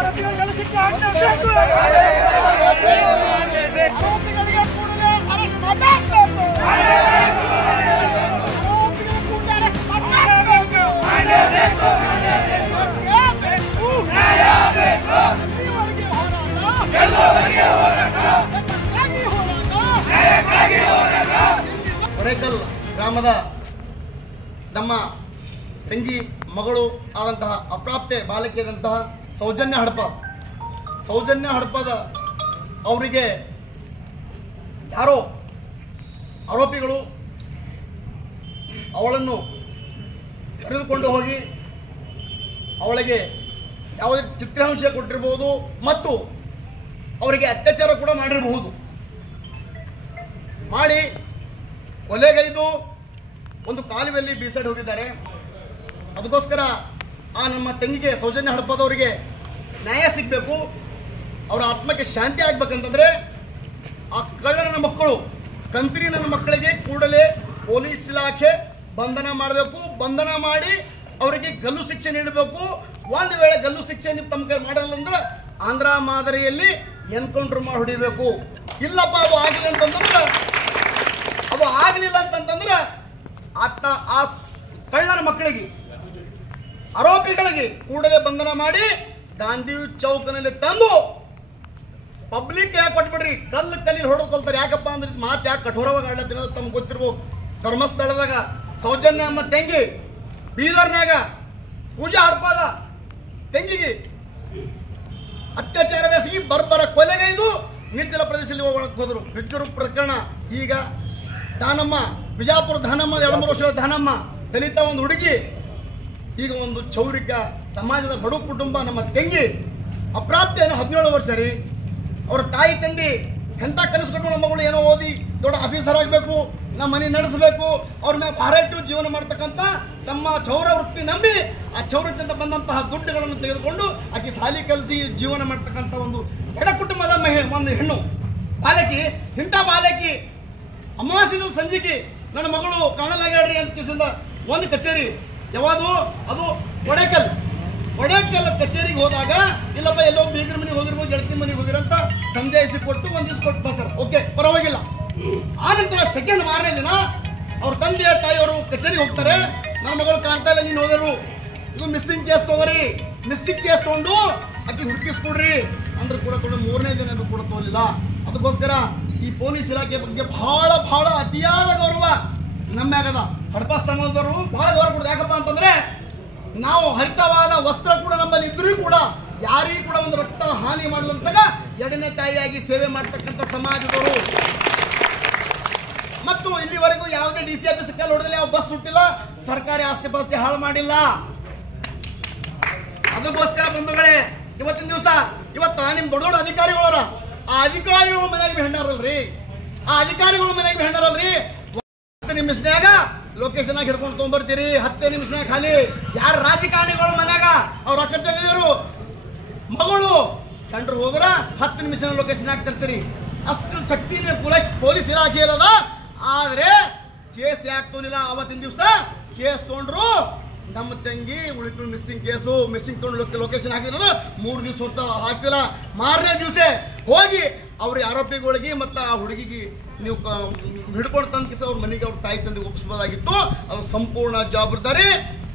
ಆರೋಪಿಗಳಿಗೆ ಶಿಕ್ಷೆ ಆಗಲೇಬೇಕು. ಆರೋಪಿಗಳಿಗೆ ಕೂಡಲೇ ಅರೆಸ್ಟ್ ಮಾಡಲೇಬೇಕು. ಆರೋಪಿಗಳಿಗೆ ಕೂಡಲೇ ಅರೆಸ್ಟ್ ಮಾಡಲೇಬೇಕು. ಇಲ್ಲಿವರೆಗೆ ಹೋರಾಟ. ಕೊಡೇಕಲ್ ಗ್ರಾಮದ ನಮ್ಮ ತಂಗಿ ಮಗಳು ಆದಂತಹ ಅಪ್ರಾಪ್ತೆ ಬಾಲಕಿಯಾದಂತಹ ಸೌಜನ್ಯ ಹಡಪದ ಅವರಿಗೆ ಯಾರೋ ಆರೋಪಿಗಳು ಅವಳನ್ನು ಕರೆದುಕೊಂಡು ಹೋಗಿ ಅವಳಿಗೆ ಯಾವುದೇ ಚಿತ್ರಾಂಶ ಕೊಟ್ಟಿರಬಹುದು ಮತ್ತು ಅವರಿಗೆ ಅತ್ಯಾಚಾರ ಕೂಡ ಮಾಡಿರಬಹುದು. ಮಾಡಿ ಕೊಲೆಗೈದು ಒಂದು ಕಾಲುವೆಯಲ್ಲಿ ಬೀಸೈಡ್ ಹೋಗಿದ್ದಾರೆ. ಅದಕ್ಕೋಸ್ಕರ ಆ ನಮ್ಮ ತಂಗಿಗೆ ಸೌಜನ್ಯ ಹಡಪದವರಿಗೆ ನ್ಯಾಯ ಸಿಗಬೇಕು, ಅವರ ಆತ್ಮಕ್ಕೆ ಶಾಂತಿ ಆಗ್ಬೇಕಂತಂದ್ರೆ ಆ ಕಳ್ಳನ ಮಕ್ಕಳು ಕಂತ್ರಿ ನನ್ನ ಮಕ್ಕಳಿಗೆ ಕೂಡಲೇ ಪೊಲೀಸ್ ಇಲಾಖೆ ಬಂಧನ ಮಾಡಬೇಕು. ಬಂಧನ ಮಾಡಿ ಅವರಿಗೆ ಗಲ್ಲು ಶಿಕ್ಷೆ ನೀಡಬೇಕು. ಒಂದು ವೇಳೆ ಗಲ್ಲು ಶಿಕ್ಷೆ ನೀವು ತಮ್ಮ ಕೈ ಮಾಡಲ್ಲ ಅಂದ್ರೆ ಆಂಧ್ರ ಮಾದರಿಯಲ್ಲಿ ಎನ್ಕೌಂಟರ್ ಮಾಡಿ ಹೊಡಿಬೇಕು. ಇಲ್ಲಪ್ಪ ಅದು ಆಗಲಿಲ್ಲ ಅಂತಂದ್ರೆ ಆ ಕಳ್ಳನ ಮಕ್ಕಳಿಗೆ ಆರೋಪಿಗಳಿಗೆ ಕೂಡಲೇ ಬಂಧನ ಮಾಡಿ ಗಾಂಧಿ ಚೌಕ್ನಲ್ಲಿ ತಂದು ಪಬ್ಲಿಕ್ ಯಾಕೆ ಕೊಟ್ಬಿಡ್ರಿ. ಕಲ್ಲಿ ಹೊಡೆದುಕೊಳ್ತಾರೆ. ಯಾಕಪ್ಪ ಅಂದ್ರೆ ಮಾತು ಯಾಕೆ ಕಠೋರವಾಗಿ ಆಡ್ಲತ್ತಿನ ತಮ್ಗೆ ಗೊತ್ತಿರ್ಬೋದು. ಧರ್ಮಸ್ಥಳದಾಗ ಸೌಜನ್ಯ ಅಮ್ಮ ತಂಗಿ, ಬೀದರ್ನಾಗ ಪೂಜಾ ಹಡಪದ ತಂಗಿಗೆ ಅತ್ಯಾಚಾರವೆಸಗಿ ಬರ್ಬರ ಕೊಲೆಗೈದು ನಿರ್ಜಲ ಪ್ರದೇಶದಲ್ಲಿ ಒಳಗೆ ಹೋದರು. ಬಿಜ್ಜೂರು ಪ್ರಕರಣ. ಈಗ ದಾನಮ್ಮ, ಬಿಜಾಪುರ ದಾನಮ್ಮ, 2-3 ವರ್ಷದ ದಾನಮ್ಮ, ದಲಿತ ಒಂದು ಹುಡುಗಿ, ಈಗ ಒಂದು ಚೌರಿಕ ಸಮಾಜದ ಬಡ ಕುಟುಂಬ ನಮ್ಮ ತಂಗಿ ಅಪ್ರಾಪ್ತಿ 17 ವರ್ಷ ರೀ. ಅವ್ರ ತಾಯಿ ತಂದೆ ಎಂತ ಕನಸು ಕಟ್ಕೊಂಡು ನಮ್ಮ ಮಗಳು ಏನೋ ಓದಿ ದೊಡ್ಡ ಆಫೀಸರ್ ಆಗಬೇಕು, ನಮ್ಮ ಮನೆ ನಡೆಸಬೇಕು, ಅವ್ರ ಮೇಲೆ ಭಾರ ಇಟ್ಟು ಜೀವನ ಮಾಡ್ತಕ್ಕಂಥ ತಮ್ಮ ಚೌರ ವೃತ್ತಿ ನಂಬಿ ಆ ಚೌರದಿಂದ ಬಂದಂತಹ ದುಡ್ಡುಗಳನ್ನು ತೆಗೆದುಕೊಂಡು ಆಕೆ ಸಾಲಿ ಕಲಿಸಿ ಜೀವನ ಮಾಡ್ತಕ್ಕಂಥ ಒಂದು ಬಡ ಕುಟುಂಬದ ಒಂದು ಹೆಣ್ಣು ಬಾಲಕಿ. ಇಂಥ ಬಾಲಕಿ ಅಮಾವಾಸ್ಯದ ಸಂಜಿಕೆ ನನ್ನ ಮಗಳು ಕಾಣಲಾಗ್ಯಾಡ್ರಿ ಅಂತ ಕಿಸಿಂದ ಒಂದು ಕಚೇರಿ ಯಾವುದು ಅದು ಕೊಡೇಕಲ್ ಕಚೇರಿಗೆ ಹೋದಾಗ ಇಲ್ಲಪ್ಪ ಎಲ್ಲೋ ಬೀಗರ ಮನೆಗೆ ಹೋಗಿರ್ಬೋದು, ಗೆಳತಿ ಮನೆಗೆ ಹೋಗಿರಂತ ಸಂಜಾಯಿಸಿ ಕೊಟ್ಟು ಒಂದು ದಿವಸ ಕೊಟ್ಟು ಸರ್ ಓಕೆ ಪರವಾಗಿಲ್ಲ. ಆ ನಂತರ ಸೆಕೆಂಡ್ ಮಾರನೇ ದಿನ ಅವ್ರ ತಂದೆ ತಾಯಿಯವರು ಕಚೇರಿಗೆ ಹೋಗ್ತಾರೆ. ನನ್ನ ಮಗಳು ಕಾಣ್ತಾ ಇಲ್ಲ, ನೀನು ಹೋದರು, ಇದು ಮಿಸ್ಸಿಂಗ್ ಕೇಸ್ ತಗೋರಿ, ಮಿಸ್ಸಿಂಗ್ ಕೇಸ್ ತಗೊಂಡು ಆಕೆ ಹುಡುಕಿಸ್ಕೊಡ್ರಿ ಅಂದ್ರೆ ಕೂಡ 3ನೇ ದಿನ ಕೂಡ ತೋಲಿಲ್ಲ. ಅದಕ್ಕೋಸ್ಕರ ಈ ಪೊಲೀಸ್ ಇಲಾಖೆ ಬಗ್ಗೆ ಬಹಳ ಅತಿಯಾದ ಗೌರವ ನಮ್ಮ್ಯಾಗದ. ಹಡಪ ಸಮಾಜದವರು ಬಹಳ ಗೌರವ ಕೊಡೋದು. ಯಾಕಪ್ಪ ಅಂತಂದ್ರೆ ನಾವು ಹರಿತವಾದ ವಸ್ತ್ರ ಕೂಡ ನಮ್ಮಲ್ಲಿ ಇದ್ರೂ ಕೂಡ ಯಾರಿಗೂ ಕೂಡ ಒಂದು ರಕ್ತ ಹಾನಿ ಮಾಡಲಂತಾಗ 2ನೇ ತಾಯಿಯಾಗಿ ಸೇವೆ ಮಾಡ್ತಕ್ಕಂಥ ಸಮಾಜದವರು. ಮತ್ತು ಇಲ್ಲಿವರೆಗೂ ಯಾವುದೇ DC ಆಫೀಸ್ ಕಾಲ್ ಹೊಡೆದಿಲ್ಲ, ಯಾವ ಬಸ್ ಸುಟ್ಟಿಲ್ಲ, ಸರ್ಕಾರಿ ಆಸ್ತಿ ಪಾಸ್ತಿ ಹಾಳು ಮಾಡಿಲ್ಲ. ಅದಕ್ಕೋಸ್ಕರ ಬಂಧುಗಳೇ, ಇವತ್ತಿನ ದಿವಸ ನಿಮ್ ದೊಡ್ಡ ಅಧಿಕಾರಿಗಳವರ ಆ ಅಧಿಕಾರಿಗಳ ಮನೆಯಾಗಿ ಹೆಣ್ಣಾರಲ್ರಿ, 10 ನಿಮಿಷನ್ಯಾಗ ಲೊಕೇಶನ್ ಆಗಿ ಹಿಡ್ಕೊಂಡು ತೊಗೊಂಡ್ಬರ್ತೀರಿ. 10 ನಿಮಿಷನಾಗ ಖಾಲಿ. ಯಾರು ರಾಜಕಾರಣಿಗಳು ಮನ್ಯಾಗ ಅವ್ರ ಅಕ್ಕ ತಂಗಿಯರು ಮಗಳು ಕಂಡ್ರು ಹೋದ್ರ 10 ನಿಮಿಷ ಲೊಕೇಶನ್ ಆಗಿ ತರ್ತೀರಿ. ಅಷ್ಟು ಶಕ್ತಿ ಪೊಲೀಸ್ ಇಲಾಖೆ ಇಲ್ಲದ. ಆದ್ರೆ ಕೇಸ್ ಯಾಕೆ ತೋಲಿಲ್ಲ? ಅವತ್ತಿನ ದಿವಸ ಕೇಸ್ ತೊಗೊಂಡ್ರು. ನಮ್ಮ ತಂಗಿ ಉಳಿತು ಮಿಸ್ಸಿಂಗ್ ಕೇಸು, ಮಿಸ್ಸಿಂಗ್ ತೊಗೊಂಡು ಲೊಕೇಶನ್ ಹಾಕಿರೋದು 3 ದಿವಸ ಹೊತ್ತ ಹಾಕ್ತಿಲ್ಲ. ಮಾರನೇ ದಿವಸ ಹೋಗಿ ಅವ್ರಿಗೆ ಆರೋಪಿಗಳಿಗೆ ಮತ್ತು ಆ ಹುಡುಗಿಗೆ ನೀವು ಹಿಡ್ಕೊಂಡು ತಂದು ಅವ್ರ ಮನೆಗೆ ಅವ್ರ ತಾಯಿ ತಂದೆ ಒಪ್ಪಿಸಬಹುದಾಗಿತ್ತು. ಅದು ಸಂಪೂರ್ಣ ಜವಾಬ್ದಾರಿ.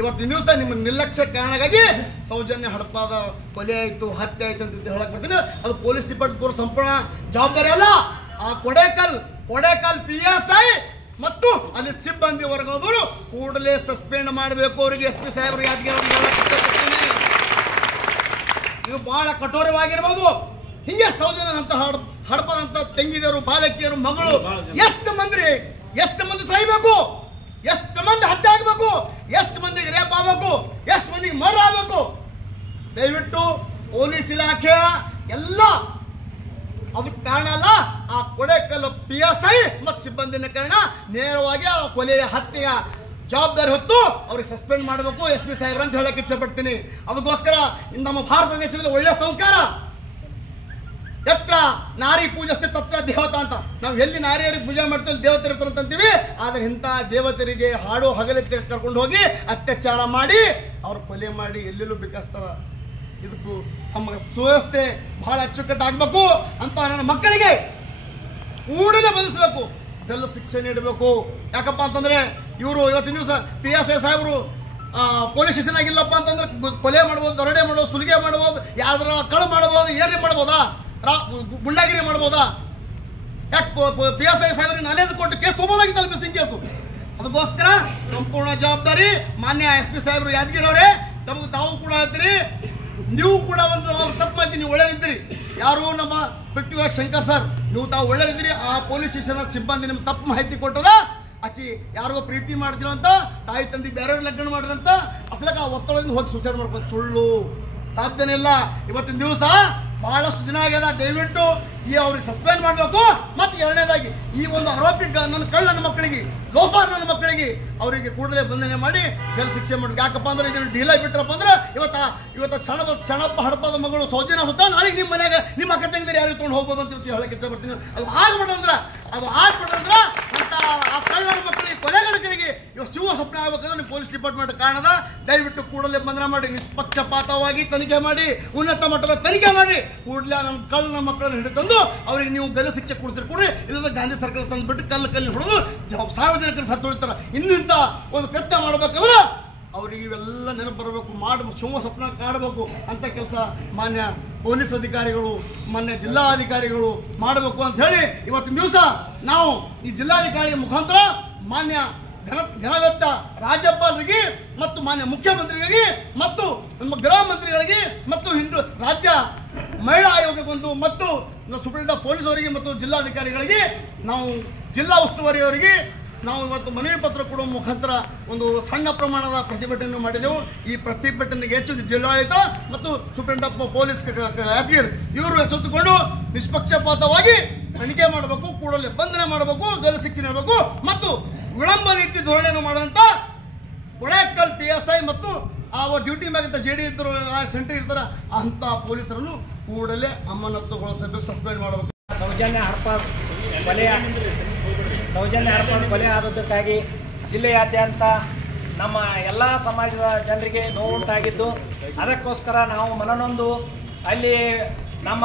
ಇವತ್ತಿನ ದಿವಸ ನಿಮ್ಮ ನಿರ್ಲಕ್ಷ್ಯ ಕಾರಣಕ್ಕಾಗಿ ಸೌಜನ್ಯ ಹಡಪದ ಕೊಲೆ ಆಯಿತು, ಹತ್ಯೆ ಆಯ್ತು ಅಂತ ಹೇಳಕ್ ಬರ್ತೀನಿ. ಅದು ಪೊಲೀಸ್ ಡಿಪಾರ್ಟ್ಮೆಂಟ್ ಸಂಪೂರ್ಣ ಜವಾಬ್ದಾರಿ ಅಲ್ಲ. ಆ ಕೊಡೇಕಲ್ PSI ಮತ್ತು ಅಲ್ಲಿ ಸಿಬ್ಬಂದಿ ವರ್ಗದವರು ಕೂಡಲೇ ಸಸ್ಪೆಂಡ್ ಮಾಡಬೇಕು. ಅವರಿಗೆ SP ಸಾಹೇಬರು ಯಾದಗಿರಿ ಇದು ಬಹಳ ಕಠೋರವಾಗಿರ್ಬೋದು. ಹಿಂಗೆ ಸೌಜನ್ಯ ಅಂತ ಹಡಪದಂತ ತಂಗಿದವರು, ಬಾಲಕಿಯರು, ಮಗಳು ಎಷ್ಟು ಮಂದಿ ಸಾಯ್ಬೇಕು, ಎಷ್ಟು ಮಂದಿ ಹತ್ಯೆ ಆಗಬೇಕು, ಎಷ್ಟು ಮಂದಿಗೆ ರೇಪ್ ಆಗಬೇಕು, ಎಷ್ಟು ಮಂದಿಗೆ ಮರ್ಡರ್ ಆಗಬೇಕು. ದಯವಿಟ್ಟು ಪೊಲೀಸ್ ಇಲಾಖೆಯ ಎಲ್ಲ ಅದಕ್ಕೆ ಕಾರಣ ಅಲ್ಲ, ಆ ಕೊಡೇಕಲ್ PSI ಮತ್ತು ಸಿಬ್ಬಂದಿನ ಕಾರಣ. ನೇರವಾಗಿ ಆ ಕೊಲೆಯ ಹತ್ಯೆಯ ಜವಾಬ್ದಾರಿ ಹೊತ್ತು ಅವ್ರಿಗೆ ಸಸ್ಪೆಂಡ್ ಮಾಡಬೇಕು SP ಸಾಹೇಬ್ರ ಅಂತ ಹೇಳಕ್ಕೆ ಇಚ್ಛೆ ಪಡ್ತೀನಿ. ಅದಕ್ಕೋಸ್ಕರ ನಮ್ಮ ಭಾರತ ದೇಶದಲ್ಲಿ ಒಳ್ಳೆಯ ಸಂಸ್ಕಾರ, ಯತ್ರ ನಾರಿ ಪೂಜಸ್ತೆ ತತ್ರ ದೇವತಾ ಅಂತ. ನಾವು ಎಲ್ಲಿ ನಾರಿಯರಿಗೆ ಪೂಜೆ ಮಾಡ್ತೀವಿ ದೇವತೆ ಇರ್ತಾರೆ ಅಂತೀವಿ. ಆದರೆ ಇಂಥ ದೇವತೆರಿಗೆ ಹಾಡು ಹಗಲೆತ್ತೆ ಕರ್ಕೊಂಡು ಹೋಗಿ ಅತ್ಯಾಚಾರ ಮಾಡಿ ಅವ್ರು ಕೊಲೆ ಮಾಡಿ ಎಲ್ಲೆಲ್ಲೂ ಬಿಕಾಸ್ತಾರ. ಇದಕ್ಕೂ ತಮ್ಮ ಸುವ್ಯವಸ್ಥೆ ಬಹಳ ಅಚ್ಚುಕಟ್ಟಾಗಬೇಕು ಅಂತ ನನ್ನ ಮಕ್ಕಳಿಗೆ ಕೂಡಲೇ ಬಂಧಿಸಬೇಕು, ಗಲ್ಲು ಶಿಕ್ಷೆ ನೀಡಬೇಕು. ಯಾಕಪ್ಪ ಅಂತಂದ್ರೆ ಇವರು ಇವತ್ತಿನ ದಿವಸ PSI ಸಾಹೇಬರು ಪೊಲೀಸ್ ಸ್ಟೇಷನ್ ಆಗಿಲ್ಲಪ್ಪ ಅಂತಂದ್ರೆ ಕೊಲೆ ಮಾಡ್ಬೋದು, ದರೋಡೆ ಮಾಡ್ಬೋದು, ಸುಲಿಗೆ ಮಾಡ್ಬೋದು, ಯಾವ್ದಾರ ಕಳು ಮಾಡ್ಬೋದು, ಏನ್ರಿ ಮಾಡ್ಬೋದಾ, ಗುಂಡಾಗಿರಿ ಮಾಡ್ಬೋದಾ? ಯಾಕೆ PSI ಸಾಹೇಬರಿಗೆ ನಾಲೇಜ್ ಕೊಟ್ಟು ಕೇಸ್ ತೊಗೊಬೋದಾಗಿತ್ತಲ್ಲ, ಮಿಸ್ಸಿಂಗ್ ಕೇಸು. ಅದಕ್ಕೋಸ್ಕರ ಸಂಪೂರ್ಣ ಜವಾಬ್ದಾರಿ ಮಾನ್ಯ SP ಸಾಹೇಬರು ಯಾದಗಿರಿ ಅವರೇ. ತಮಗೆ ತಾವು ಕೂಡ ಹೇಳ್ತೀರಿ, ನೀವು ಕೂಡ ಒಂದು ಅವ್ರು ತಪ್ಪು ಮಾಡ್ತೀರಿ, ನೀವು ಒಳ್ಳೆದಿದ್ದೀರಿ. ಯಾರು ನಮ್ಮ ಪೃಥ್ವಿರಾಜ್ ಶಂಕರ್ ಸರ್, ನೀವು ತಾವು ಒಳ್ಳೆದಿದ್ದೀರಿ. ಆ ಪೊಲೀಸ್ ಸ್ಟೇಷನ್ ಸಿಬ್ಬಂದಿ ನಿಮ್ಗೆ ತಪ್ಪು ಮಾಹಿತಿ ಕೊಟ್ಟದ, ಆಕಿ ಯಾರಿಗೋ ಪ್ರೀತಿ ಮಾಡ್ತೀರಂತ, ತಾಯಿ ತಂದೆ ಬೇರೆಯವ್ರ ಲಗ್ನ ಮಾಡ್ರಂತ, ಅಸಲಕ ಆ ಒತ್ತಡದಿಂದ ಹೋಗಿ ಸೂಸೈಡ್ ಮಾಡ್ಕೊಂಡು ಸುಳ್ಳು, ಸಾಧ್ಯನೇ ಇಲ್ಲ. ಇವತ್ತಿನ ದಿವಸ ಬಹಳಷ್ಟು ದಿನ ಆಗ್ಯದ. ದಯವಿಟ್ಟು ಈ ಅವ್ರಿಗೆ ಸಸ್ಪೆಂಡ್ ಮಾಡಬೇಕು. ಮತ್ತು ಎರಡನೇದಾಗಿ ಈ ಒಂದು ಆರೋಪಿ ನನ್ನ ನನ್ನ ಮಕ್ಕಳಿಗೆ, ಲೋಫಾರ್ ನನ್ನ ಮಕ್ಕಳಿಗೆ ಅವರಿಗೆ ಕೂಡಲೇ ಬಂಧನೆ ಮಾಡಿ ಜೈಲು ಶಿಕ್ಷೆ ಮಾಡಬೇಕು. ಯಾಕಪ್ಪ ಅಂದ್ರೆ ಇದನ್ನು ಢೀಲ ಬಿಟ್ಟರಪ್ಪ ಅಂದ್ರೆ ಇವತ್ತು ಶಣಪ್ಪ ಹಡಪದ ಮಗಳು ಸೌಜನ್ಯ ಸುತ್ತ ನಾಳೆಗೆ ನಿಮ್ಮ ಮನೆಯಾಗ ನಿಮ್ಮ ಅಕ್ಕ ತಂಗಿದ್ರೆ ಯಾರಿಗೆ ತೊಗೊಂಡು ಹೋಗ್ಬೋದು ಅಂತ ಇವತ್ತು ಹೇಳಕ್ಕೆ ಇಚ್ಛೆ ಬರ್ತೀನಿ. ಅದು ಆಗ್ಬಿಟ್ಟಂದ್ರೆ ಅಂತ ಆ ಕಳ್ಳನ ಮಕ್ಕಳಿಗೆ, ಕೊಲೆಗಡಕರಿಗೆ ಇವಾಗ ಸ್ವಪ್ನ ಆಗ್ಬೇಕಂದ್ರೆ ನೀವು ಪೊಲೀಸ್ ಡಿಪಾರ್ಟ್ಮೆಂಟ್ ಕಾರಣದ. ದಯವಿಟ್ಟು ಕೂಡಲೇ ಬಂಧನ ಮಾಡಿ, ನಿಷ್ಪಕ್ಷಪಾತವಾಗಿ ತನಿಖೆ ಮಾಡಿ, ಉನ್ನತ ಮಟ್ಟದ ತನಿಖೆ ಮಾಡಿ, ಕೂಡಲೇ ನಮ್ಮ ಕಳ್ಳನ ಮಕ್ಕಳನ್ನು ಹಿಡಿತಂದು ಅವರಿಗೆ ನೀವು ಗಲ್ಲು ಶಿಕ್ಷೆ ಕೊಡ್ರಿ. ಇಲ್ಲದ ಗಾಂಧಿ ಸರ್ಕಲ್ ತಂದುಬಿಟ್ಟು ಕಲ್ಲಿ ಹೊಡೆದು ಸಾರ್ವಜನಿಕರು ಸತ್ತು ಹೊಡಿತಾರೆ. ಇನ್ನೂ ಇಂಥ ಒಂದು ಕೃತ್ಯ ಮಾಡ್ಬೇಕಂದ್ರೆ ಅವರಿಗೆ ಇವೆಲ್ಲ ನೆನಪು ಬರಬೇಕು, ಸ್ವಪ್ನ ಕಾಡಬೇಕು ಅಂತ ಕೆಲಸ ಮಾನ್ಯ ಪೊಲೀಸ್ ಅಧಿಕಾರಿಗಳು, ಮಾನ್ಯ ಜಿಲ್ಲಾಧಿಕಾರಿಗಳು ಮಾಡಬೇಕು ಅಂತ ಹೇಳಿ ಇವತ್ತಿನ ದಿವಸ ನಾವು ಈ ಜಿಲ್ಲಾಧಿಕಾರಿಯ ಮುಖಾಂತರ ಮಾನ್ಯ ಘನವೆತ್ತ ರಾಜ್ಯಪಾಲರಿಗೆ ಮತ್ತು ಮಾನ್ಯ ಮುಖ್ಯಮಂತ್ರಿಗಳಿಗೆ ಮತ್ತು ನಮ್ಮ ಗೃಹ ಮಂತ್ರಿಗಳಿಗೆ ಮತ್ತು ಹಿಂದೂ ರಾಜ್ಯ ಮಹಿಳಾ ಆಯೋಗಕ್ಕೊಂದು ಮತ್ತು ಸುಪ್ರೀಂ ಪೊಲೀಸ್ ಅವರಿಗೆ ಮತ್ತು ಜಿಲ್ಲಾಧಿಕಾರಿಗಳಿಗೆ, ನಾವು ಜಿಲ್ಲಾ ಉಸ್ತುವಾರಿಯವರಿಗೆ ನಾವು ಇವತ್ತು ಮನವಿ ಪತ್ರ ಕೊಡುವ ಮುಖಾಂತರ ಒಂದು ಸಣ್ಣ ಪ್ರಮಾಣದ ಪ್ರತಿಭಟನೆ ಮಾಡಿದೆವು. ಈ ಪ್ರತಿಭಟನೆಗೆ ಹೆಚ್ಚು ಜಿಲ್ಲಾಡಳಿತ ಮತ್ತು ಸುಪ್ರೀಂ ಪೊಲೀಸ್ ಯಾದಗಿರಿ ಇವರು ಎಚ್ಚೆತ್ತುಕೊಂಡು ನಿಷ್ಪಕ್ಷಪಾತವಾಗಿ ತನಿಖೆ ಮಾಡಬೇಕು, ಕೂಡಲೇ ಬಂಧನ ಮಾಡಬೇಕು, ಗಲ್ಲು ಶಿಕ್ಷೆ ನೀಡಬೇಕು ಮತ್ತು ವಿಳಂಬ ನೀತಿ ಧೋರಣೆಯನ್ನು ಮಾಡಿದಂಥ ಕೊಡೇಕಲ್ PSI ಮತ್ತು ಆ ಡ್ಯೂಟಿ ಮ್ಯಾಗಿಂತ JD ಇದ್ದರು, ಆ ಸೆಂಟ್ರಿ ಇರ್ತಾರೆ ಅಂಥ ಪೊಲೀಸರನ್ನು ಕೂಡಲೇ ಅಮಾನತುಗೊಳಿಸಬೇಕು, ಸಸ್ಪೆಂಡ್ ಮಾಡಬೇಕು. ಸೌಜನ್ಯ ಹಡಪದ್ ಕೊಲೆ ಆದದ್ದಕ್ಕಾಗಿ ಜಿಲ್ಲೆಯಾದ್ಯಂತ ನಮ್ಮ ಎಲ್ಲ ಸಮಾಜದ ಜನರಿಗೆ ನೋವುಂಟಾಗಿದ್ದು, ಅದಕ್ಕೋಸ್ಕರ ನಾವು ಮನನೊಂದು ಅಲ್ಲಿ ನಮ್ಮ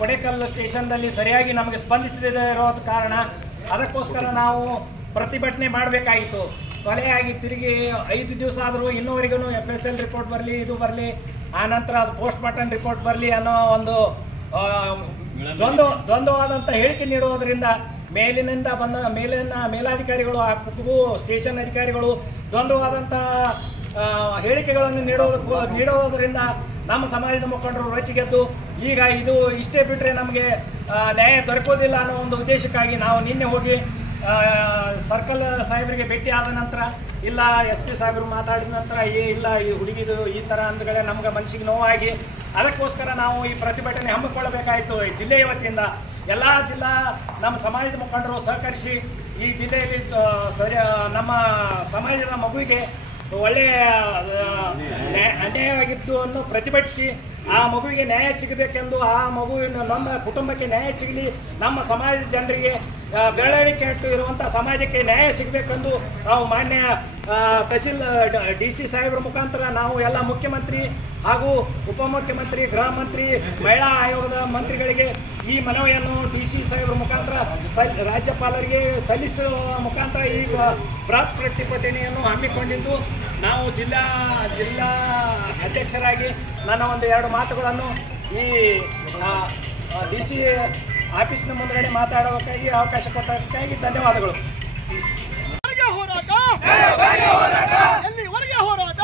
ಕೊಡೇಕಲ್ ಸ್ಟೇಷನ್ದಲ್ಲಿ ಸರಿಯಾಗಿ ನಮಗೆ ಸ್ಪಂದಿಸದೇ ಇರೋದ ಕಾರಣ ಅದಕ್ಕೋಸ್ಕರ ನಾವು ಪ್ರತಿಭಟನೆ ಮಾಡಬೇಕಾಗಿತ್ತು. ಕೊಲೆಯಾಗಿ ತಿರುಗಿ 5 ದಿವಸ ಆದರೂ ಇನ್ನೂವರೆಗೂ FSL ರಿಪೋರ್ಟ್ ಬರಲಿ, ಇದು ಬರಲಿ, ಆನಂತರ ಅದು ಪೋಸ್ಟ್ ಮಾರ್ಟಮ್ ರಿಪೋರ್ಟ್ ಬರಲಿ ಅನ್ನೋ ಒಂದು ದ್ವಂದ್ವವಾದಂಥ ಹೇಳಿಕೆ ನೀಡುವುದರಿಂದ ಮೇಲಾಧಿಕಾರಿಗಳು ಆ ಕುಟುಂಬ ಸ್ಟೇಷನ್ ಅಧಿಕಾರಿಗಳು ದ್ವಂದ್ವವಾದಂಥ ಹೇಳಿಕೆಗಳನ್ನು ನೀಡುವುದರಿಂದ ನಮ್ಮ ಸಮಾಜದ ಮುಖಂಡರು ರೊಚ್ಚಿಗೆದ್ದು ಈಗ ಇದು ಇಷ್ಟೇ ಬಿಟ್ಟರೆ ನಮಗೆ ನ್ಯಾಯ ದೊರಕೋದಿಲ್ಲ ಅನ್ನೋ ಒಂದು ಉದ್ದೇಶಕ್ಕಾಗಿ ನಾವು ನಿನ್ನೆ ಹೋಗಿ ಸರ್ಕಲ್ ಸಾಹೇಬರಿಗೆ ಭೇಟಿ ಆದ ನಂತರ, ಇಲ್ಲ SP ಸಾಹೇಬರು ಮಾತಾಡಿದ ನಂತರ ಇಲ್ಲ ಈ ಹುಡುಗಿದು ಈ ಥರ ಅಂದಗಳೇ ನಮ್ಗೆ ಮನಸ್ಸಿಗೆ ನೋವಾಗಿ ಅದಕ್ಕೋಸ್ಕರ ನಾವು ಈ ಪ್ರತಿಭಟನೆ ಹಮ್ಮಿಕೊಳ್ಳಬೇಕಾಯಿತು. ಜಿಲ್ಲೆಯ ವತಿಯಿಂದ ಎಲ್ಲ ನಮ್ಮ ಸಮಾಜದ ಮುಖಂಡರು ಸಹಕರಿಸಿ ಈ ಜಿಲ್ಲೆಯಲ್ಲಿ ನಮ್ಮ ಸಮಾಜದ ಮಗುವಿಗೆ ಒಳ್ಳೆಯ ಅನ್ಯಾಯವಾಗಿದ್ದು ಅನ್ನು ಪ್ರತಿಭಟಿಸಿ ಆ ಮಗುವಿಗೆ ನ್ಯಾಯ ಸಿಗಬೇಕೆಂದು, ಆ ಮಗುವಿನ ನೊಂದ ಕುಟುಂಬಕ್ಕೆ ನ್ಯಾಯ ಸಿಗಲಿ, ನಮ್ಮ ಸಮಾಜದ ಜನರಿಗೆ ಬೆಳವಣಿಗೆ ಇರುವಂಥ ಸಮಾಜಕ್ಕೆ ನ್ಯಾಯ ಸಿಗಬೇಕೆಂದು ನಾವು ಮಾನ್ಯ ತಹಸೀಲ್ DC ಸಾಹೇಬರ ಮುಖಾಂತರ ನಾವು ಎಲ್ಲ ಮುಖ್ಯಮಂತ್ರಿ ಹಾಗೂ ಉಪಮುಖ್ಯಮಂತ್ರಿ, ಗೃಹ ಮಂತ್ರಿ, ಮಹಿಳಾ ಆಯೋಗದ ಮಂತ್ರಿಗಳಿಗೆ ಈ ಮನವಿಯನ್ನು DC ಸಾಹೇಬರ ಮುಖಾಂತರ ರಾಜ್ಯಪಾಲರಿಗೆ ಸಲ್ಲಿಸುವ ಮುಖಾಂತರ ಈ ಬೃಹತ್ ಪ್ರತಿಭಟನೆಯನ್ನು ಹಮ್ಮಿಕೊಂಡಿದ್ದು, ನಾವು ಜಿಲ್ಲಾ ಅಧ್ಯಕ್ಷರಾಗಿ ನನ್ನ ಒಂದು 2 ಮಾತುಗಳನ್ನು ಈ DC ಆಫೀಸ್ನ ಮುಂದಗಡೆ ಮಾತಾಡೋದಕ್ಕಾಗಿ ಅವಕಾಶ ಕೊಟ್ಟದಕ್ಕಾಗಿ ಧನ್ಯವಾದಗಳು. ಹೋರಾಟ ಎಲ್ಲಿವರೆಗೆ ಹೋರಾಟ